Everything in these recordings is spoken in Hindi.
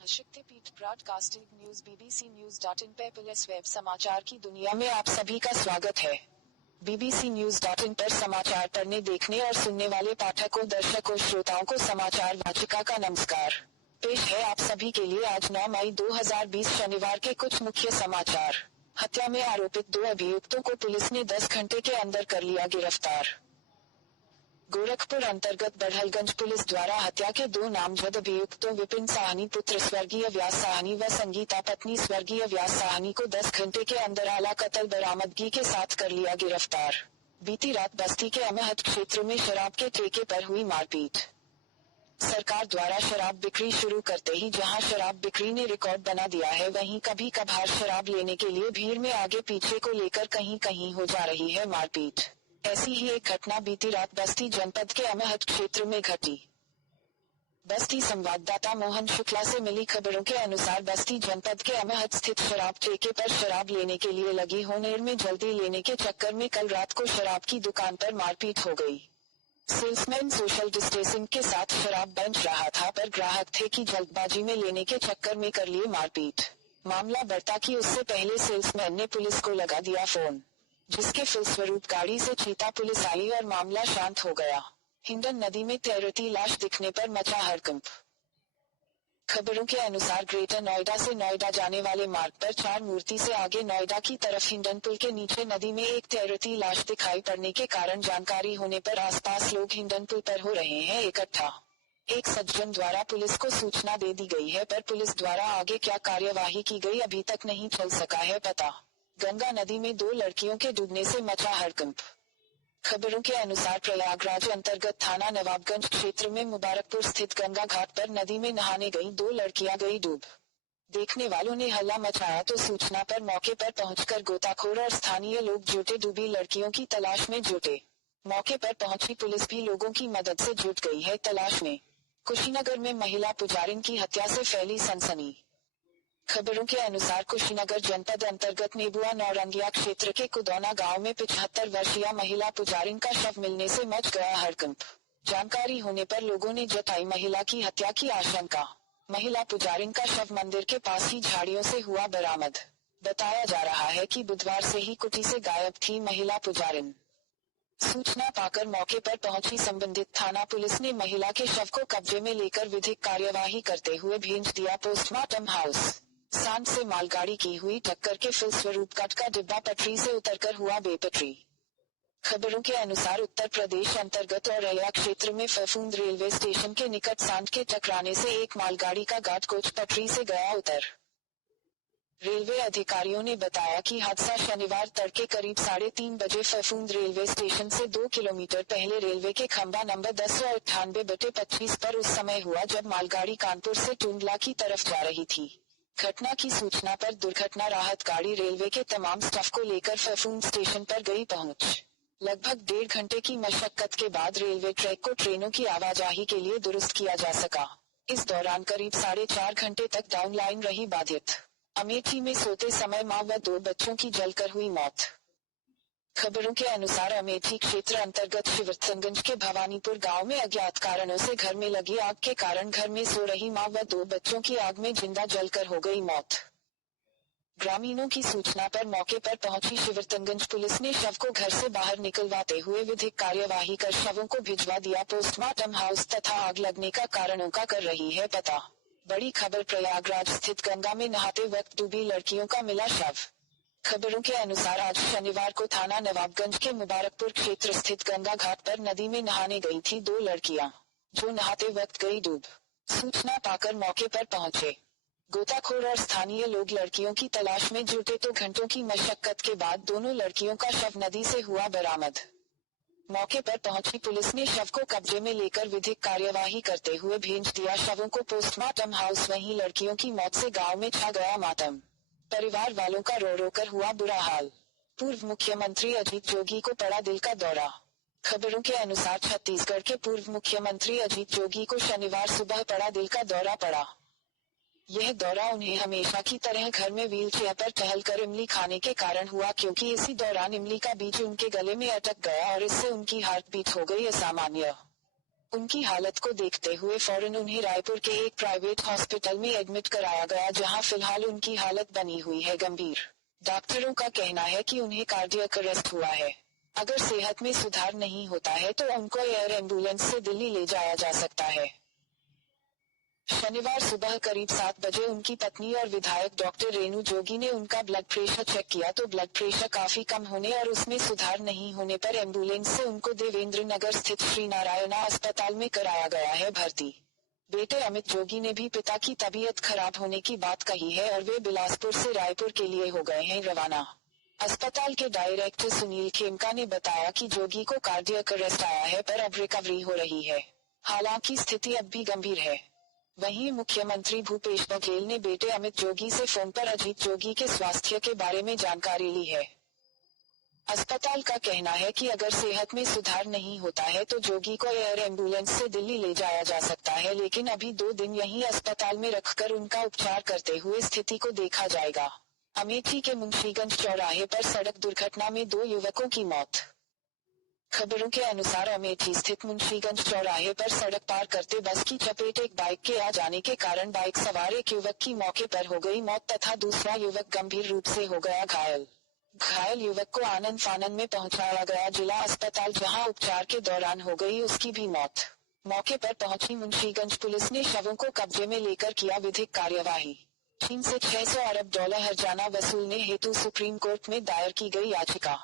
शक्तिपीठ ब्रॉडकास्टिंग न्यूज BBC News.in पे पुलिस वेब समाचार की दुनिया में आप सभी का स्वागत है। BBC News.in पर समाचार पढ़ने, देखने और सुनने वाले पाठकों, दर्शकों, श्रोताओं को समाचार वाचिका का नमस्कार। पेश है आप सभी के लिए आज 9 मई 2020 शनिवार के कुछ मुख्य समाचार। हत्या में आरोपित 2 अभियुक्तों को पुलिस ने 10 घंटे के अंदर कर लिया गिरफ्तार। गोरखपुर अंतर्गत बढ़लगंज पुलिस द्वारा हत्या के 2 नामजद अभियुक्तों विपिन साहनी पुत्र स्वर्गीय व्यास साहनी व संगीता पत्नी स्वर्गीय व्यास साहनी को 10 घंटे के अंदर आला कत्ल बरामदगी के साथ कर लिया गिरफ्तार। बीती रात बस्ती के अमहद क्षेत्र में शराब के ठेके पर हुई मारपीट। सरकार द्वारा शराब बिक्री शुरू करते ही जहां शराब बिक्री ने रिकॉर्ड बना दिया है, वहीं कभी कभार शराब लेने के लिए भीड़ में आगे पीछे को लेकर कहीं कहीं हो जा रही है मारपीट। ऐसी ही एक घटना बीती रात बस्ती जनपद के अमहद क्षेत्र में घटी। बस्ती संवाददाता मोहन शुक्ला से मिली खबरों के अनुसार बस्ती जनपद के अमहद स्थित शराब ठेके पर शराब लेने के लिए लगी होनेर में जल्दी लेने के चक्कर में कल रात को शराब की दुकान पर मारपीट हो गई। सेल्समैन सोशल डिस्टेंसिंग के साथ शराब बेच रहा था, पर ग्राहक थे कि जल्दबाजी में लेने के चक्कर में कर लिए मारपीट। मामला बढ़ता कि उससे पहले सेल्समैन ने पुलिस को लगा दिया फोन, जिसके फलस्वरूप गाड़ी से चीता पुलिस आई और मामला शांत हो गया। हिंडन नदी में तैरती लाश दिखने पर मचा हड़कंप। खबरों के अनुसार ग्रेटर नोएडा से नोएडा जाने वाले मार्ग पर 4 मूर्ति से आगे नोएडा की तरफ हिंडन पुल के नीचे नदी में एक तैरती लाश दिखाई पड़ने के कारण जानकारी होने पर आसपास लोग हिंडन पुल पर हो रहे हैं इकट्ठा। एक सज्जन द्वारा पुलिस को सूचना दे दी गई है, पर पुलिस द्वारा आगे क्या कार्यवाही की गई अभी तक नहीं चल सका है पता। गंगा नदी में 2 लड़कियों के डूबने से मचा हड़कंप। खबरों के अनुसार प्रयागराज अंतर्गत थाना नवाबगंज क्षेत्र में मुबारकपुर स्थित गंगा घाट पर नदी में नहाने गई 2 लड़कियां गई डूब। देखने वालों ने हल्ला मचाया तो सूचना पर मौके पर पहुंचकर गोताखोर और स्थानीय लोग जुटे, डूबी लड़कियों की तलाश में जुटे। मौके पर पहुंची पुलिस भी लोगों की मदद से जुट गई है तलाश में। कुशीनगर में महिला पुजारिन की हत्या से फैली सनसनी। खबरों के अनुसार कुशीनगर जनपद अंतर्गत नेबुआ नौरंगिया क्षेत्र के कुदौना गांव में 75 वर्षीय महिला पुजारिन का शव मिलने से मच गया हड़कंप। जानकारी होने पर लोगों ने जताई महिला की हत्या की आशंका। महिला पुजारिन का शव मंदिर के पास ही झाड़ियों से हुआ बरामद। बताया जा रहा है कि बुधवार से ही कुटी से गायब थी महिला पुजारिन। सूचना पाकर मौके पर पहुंची संबंधित थाना पुलिस ने महिला के शव को कब्जे में लेकर विधिक कार्यवाही करते हुए भेज दिया पोस्टमार्टम हाउस। सांड से मालगाड़ी की हुई टक्कर के फलस्वरूप काट का डिब्बा पटरी से उतरकर हुआ बेपटरी। खबरों के अनुसार उत्तर प्रदेश अंतर्गत औरैया क्षेत्र में फफूंद रेलवे स्टेशन के निकट सांड के टकराने से एक मालगाड़ी का गार्ड कोच पटरी से गया उतर। रेलवे अधिकारियों ने बताया कि हादसा शनिवार तड़के करीब 3:30 बजे फफूंद रेलवे स्टेशन से 2 किलोमीटर पहले रेलवे के खंबा नंबर 1098/25 पर उस समय हुआ जब मालगाड़ी कानपुर से टुंडला की तरफ जा रही थी। घटना की सूचना पर दुर्घटना राहत गाड़ी रेलवे के तमाम स्टाफ को लेकर फफूंद स्टेशन पर गई पहुंच। लगभग 1.5 घंटे की मशक्कत के बाद रेलवे ट्रैक को ट्रेनों की आवाजाही के लिए दुरुस्त किया जा सका। इस दौरान करीब 4.5 घंटे तक डाउन लाइन रही बाधित। अमेठी में सोते समय मां व 2 बच्चों की जलकर हुई मौत। खबरों के अनुसार अमेठी क्षेत्र अंतर्गत शिवरतनगंज के भवानीपुर गांव में अज्ञात कारणों से घर में लगी आग के कारण घर में सो रही मां व 2 बच्चों की आग में जिंदा जलकर हो गई मौत। ग्रामीणों की सूचना पर मौके पर पहुंची शिवरतनगंज पुलिस ने शव को घर से बाहर निकलवाते हुए विधिक कार्यवाही कर शवों को भिजवा दिया पोस्टमार्टम हाउस तथा आग लगने का कारणों का कर रही है पता। बड़ी खबर, प्रयागराज स्थित गंगा में नहाते वक्त डूबी लड़कियों का मिला शव। खबरों के अनुसार आज शनिवार को थाना नवाबगंज के मुबारकपुर क्षेत्र स्थित गंगा घाट पर नदी में नहाने गई थी 2 लड़कियां, जो नहाते वक्त गई डूब। सूचना पाकर मौके पर पहुंचे गोताखोर और स्थानीय लोग लड़कियों की तलाश में जुटे तो घंटों की मशक्कत के बाद दोनों लड़कियों का शव नदी से हुआ बरामद। मौके पर पहुंची पुलिस ने शव को कब्जे में लेकर विधिक कार्यवाही करते हुए भेज दिया शवों को पोस्टमार्टम हाउस। वहीं लड़कियों की मौत से गांव में छा गया मातम। परिवार वालों का रो रो कर हुआ बुरा हाल। पूर्व मुख्यमंत्री अजीत जोगी को पड़ा दिल का दौरा। खबरों के अनुसार छत्तीसगढ़ के पूर्व मुख्यमंत्री अजीत जोगी को शनिवार सुबह पड़ा दिल का दौरा पड़ा। यह दौरा उन्हें हमेशा की तरह घर में व्हीलचेयर पर टहलकर इमली खाने के कारण हुआ, क्योंकि इसी दौरान इमली का बीज उनके गले में अटक गया और इससे उनकी हार्ट बीट हो गई असामान्य। उनकी हालत को देखते हुए फौरन उन्हें रायपुर के एक प्राइवेट हॉस्पिटल में एडमिट कराया गया, जहां फिलहाल उनकी हालत बनी हुई है गंभीर। डॉक्टरों का कहना है कि उन्हें कार्डियक अरेस्ट हुआ है। अगर सेहत में सुधार नहीं होता है तो उनको एयर एम्बुलेंस से दिल्ली ले जाया जा सकता है। शनिवार सुबह करीब 7 बजे उनकी पत्नी और विधायक डॉक्टर रेणु जोगी ने उनका ब्लड प्रेशर चेक किया तो ब्लड प्रेशर काफी कम होने और उसमें सुधार नहीं होने पर एम्बुलेंस से उनको देवेंद्र नगर स्थित श्री नारायणा अस्पताल में कराया गया है भर्ती। बेटे अमित जोगी ने भी पिता की तबीयत खराब होने की बात कही है और वे बिलासपुर से रायपुर के लिए हो गए हैं रवाना। अस्पताल के डायरेक्टर सुनील खेमका ने बताया कि जोगी को कार्डियक अरेस्ट आया है पर अब रिकवरी हो रही है। हालांकि स्थिति अब भी गंभीर है। वहीं मुख्यमंत्री भूपेश बघेल ने बेटे अमित जोगी से फोन पर अजीत जोगी के स्वास्थ्य के बारे में जानकारी ली है। अस्पताल का कहना है कि अगर सेहत में सुधार नहीं होता है तो जोगी को एयर एम्बुलेंस से दिल्ली ले जाया जा सकता है, लेकिन अभी 2 दिन यहीं अस्पताल में रखकर उनका उपचार करते हुए स्थिति को देखा जाएगा। अमेठी के मुंशीगंज चौराहे पर सड़क दुर्घटना में 2 युवकों की मौत। खबरों के अनुसार अमेठी स्थित मुंशीगंज चौराहे पर सड़क पार करते बस की चपेट एक बाइक के आ जाने के कारण बाइक सवार एक युवक की मौके पर हो गई मौत तथा दूसरा युवक गंभीर रूप से हो गया घायल। घायल युवक को आनंद फानन में पहुंचाया गया जिला अस्पताल, जहां उपचार के दौरान हो गई उसकी भी मौत। मौके पर पहुंची मुंशीगंज पुलिस ने शवों को कब्जे में लेकर किया विधिक कार्यवाही। चीन से $600 अरब हर्जाना वसूलने हेतु सुप्रीम कोर्ट में दायर की गई याचिका।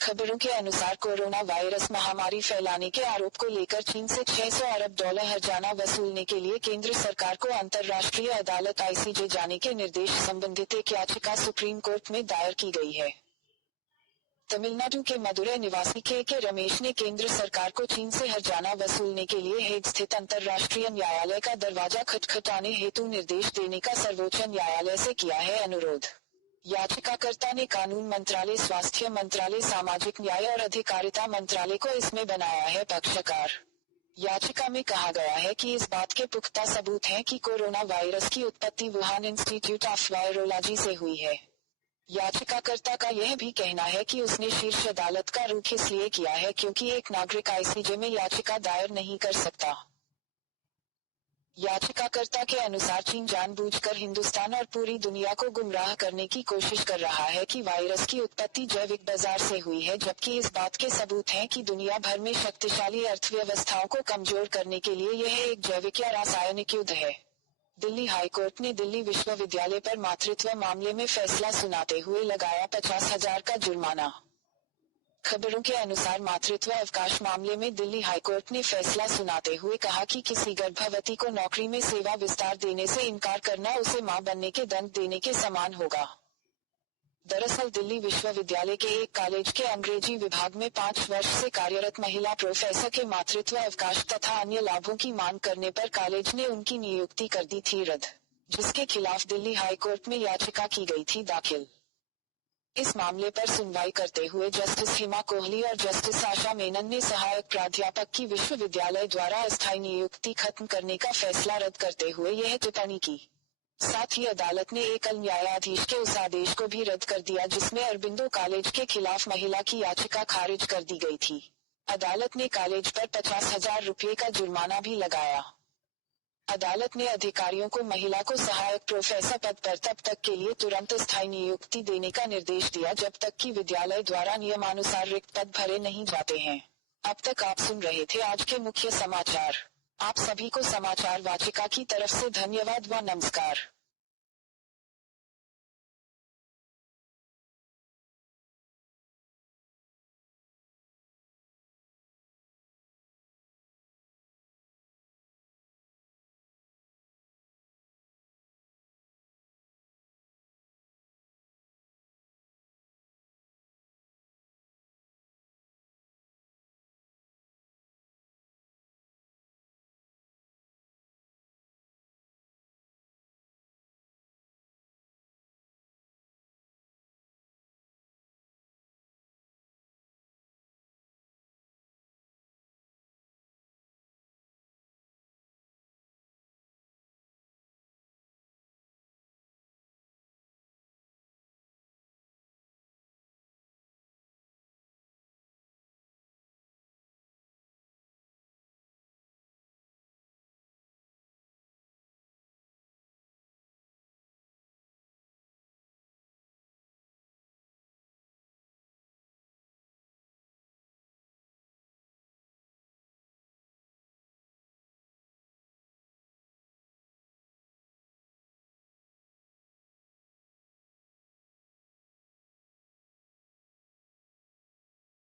खबरों के अनुसार कोरोना वायरस महामारी फैलाने के आरोप को लेकर चीन से $600 अरब हर्जाना वसूलने के लिए केंद्र सरकार को अंतर्राष्ट्रीय अदालत ICJ जाने के निर्देश संबंधित एक याचिका सुप्रीम कोर्ट में दायर की गई है। तमिलनाडु के मदुरै निवासी के रमेश ने केंद्र सरकार को चीन से हर्जाना वसूलने के लिए हेग स्थित अंतर्राष्ट्रीय न्यायालय का दरवाजा खटखटाने हेतु निर्देश देने का सर्वोच्च न्यायालय से किया है अनुरोध। याचिकाकर्ता ने कानून मंत्रालय, स्वास्थ्य मंत्रालय, सामाजिक न्याय और अधिकारिता मंत्रालय को इसमें बनाया है पक्षकार। याचिका में कहा गया है कि इस बात के पुख्ता सबूत हैं कि कोरोना वायरस की उत्पत्ति वुहान इंस्टीट्यूट ऑफ वायरोलॉजी से हुई है। याचिकाकर्ता का यह भी कहना है कि उसने शीर्ष अदालत का रुख इसलिए किया है क्योंकि एक नागरिक ICJ में याचिका दायर नहीं कर सकता। याचिकाकर्ता के अनुसार चीन जानबूझकर हिंदुस्तान और पूरी दुनिया को गुमराह करने की कोशिश कर रहा है कि वायरस की उत्पत्ति जैविक बाजार से हुई है, जबकि इस बात के सबूत हैं कि दुनिया भर में शक्तिशाली अर्थव्यवस्थाओं को कमजोर करने के लिए यह एक जैविक या रासायनिक युद्ध है। दिल्ली हाईकोर्ट ने दिल्ली विश्वविद्यालय पर मातृत्व मामले में फैसला सुनाते हुए लगाया 50,000 का जुर्माना। खबरों के अनुसार मातृत्व अवकाश मामले में दिल्ली हाईकोर्ट ने फैसला सुनाते हुए कहा कि किसी गर्भवती को नौकरी में सेवा विस्तार देने से इनकार करना उसे मां बनने के दंड देने के समान होगा। दरअसल दिल्ली विश्वविद्यालय के एक कॉलेज के अंग्रेजी विभाग में 5 वर्ष से कार्यरत महिला प्रोफेसर के मातृत्व अवकाश तथा अन्य लाभों की मांग करने पर कॉलेज ने उनकी नियुक्ति कर दी थी रद्द, जिसके खिलाफ दिल्ली हाईकोर्ट में याचिका की गई थी दाखिल। इस मामले पर सुनवाई करते हुए जस्टिस हिमा कोहली और जस्टिस आशा मेनन ने सहायक प्राध्यापक की विश्वविद्यालय द्वारा अस्थायी नियुक्ति खत्म करने का फैसला रद्द करते हुए यह टिप्पणी की। साथ ही अदालत ने एकल न्यायाधीश के उस आदेश को भी रद्द कर दिया जिसमें अरबिंदो कॉलेज के खिलाफ महिला की याचिका खारिज कर दी गई थी। अदालत ने कॉलेज पर 50,000 रुपये का जुर्माना भी लगाया। अदालत ने अधिकारियों को महिला को सहायक प्रोफेसर पद पर तब तक के लिए तुरंत स्थायी नियुक्ति देने का निर्देश दिया जब तक कि विद्यालय द्वारा नियमानुसार रिक्त पद भरे नहीं जाते हैं। अब तक आप सुन रहे थे आज के मुख्य समाचार। आप सभी को समाचार वाचिका की तरफ से धन्यवाद व नमस्कार।